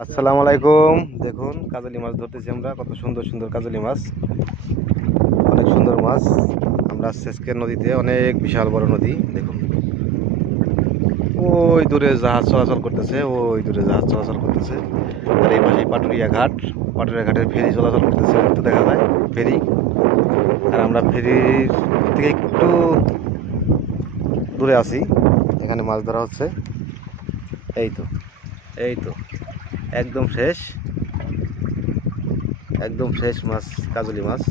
আসসালামু আলাইকুম। দেখুন কাজলি মাছ ধরতেছি আমরা, কত সুন্দর সুন্দর কাজলি মাছ, অনেক সুন্দর মাছ। আমরা সেচকের নদীতে, অনেক বিশাল বড় নদী। দেখুন ওই দূরে জাহাজ চলাচল করতেছে, ওই দূরে জাহাজ চলাচল করতেছে। আর এই পাশে পাটুরিয়া ঘাট, পাটুরিয়া ঘাটের ফেরি চলাচল করতেছে, একটু দেখা যায় ফেরি। আর আমরা ফেরির থেকে একটু দূরে আছি, এখানে মাছ ধরা হচ্ছে। এই তো, এই তো, একদম শেষ, একদম ফ্রেশ মাছ, কাজলি মাছ।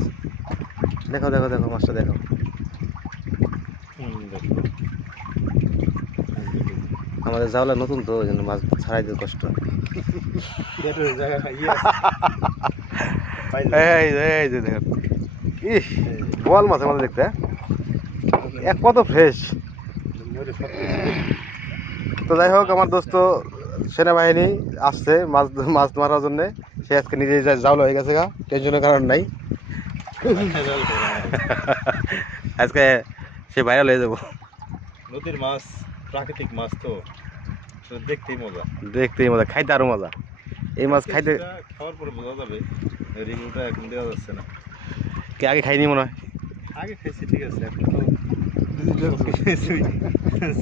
দেখো দেখো দেখো মাছটা দেখো। আমাদের জাওলা নতুন তো, ওই জন্য মাছ ছাড়াই দিতে কষ্ট। এই যে এই যে দেখেন, ইস বোয়াল মাছ আমাদের দেখতে, এক কত ফ্রেশ। তো যাই হোক, আমার দোস্ত সেনাবাহিনী আসছে মাছ মাছ মারার জন্য। সে আজকে নিজেই জাওলা হয়ে গেছে গা, টেনশনের কারণ নাই। আজকে সে ভাইরাল হয়ে যাবো। নদীর মাছ প্রাকৃতিক মাছ তো দেখতেই মজা, দেখতেই মজা, খাইতে আরো মজা। এই মাছ খাইতে খাওয়ার পরে বোঝা যাবে, রিভিউটা এখন দেওয়া যাচ্ছে না। কে আগে খাইনি মনে হয়। আগে খাইছি ঠিক আছে, এখন তো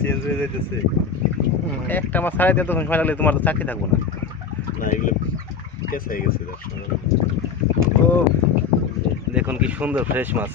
চেঞ্জ হয়ে যাইতেছে। একটা মাছ ছাড়াই দিয়ে তখন সময় লাগলে তোমার তো চাকরি থাকবো না। না এগুলো কেস হয়ে গেছে। ও দেখুন কি সুন্দর ফ্রেশ মাছ।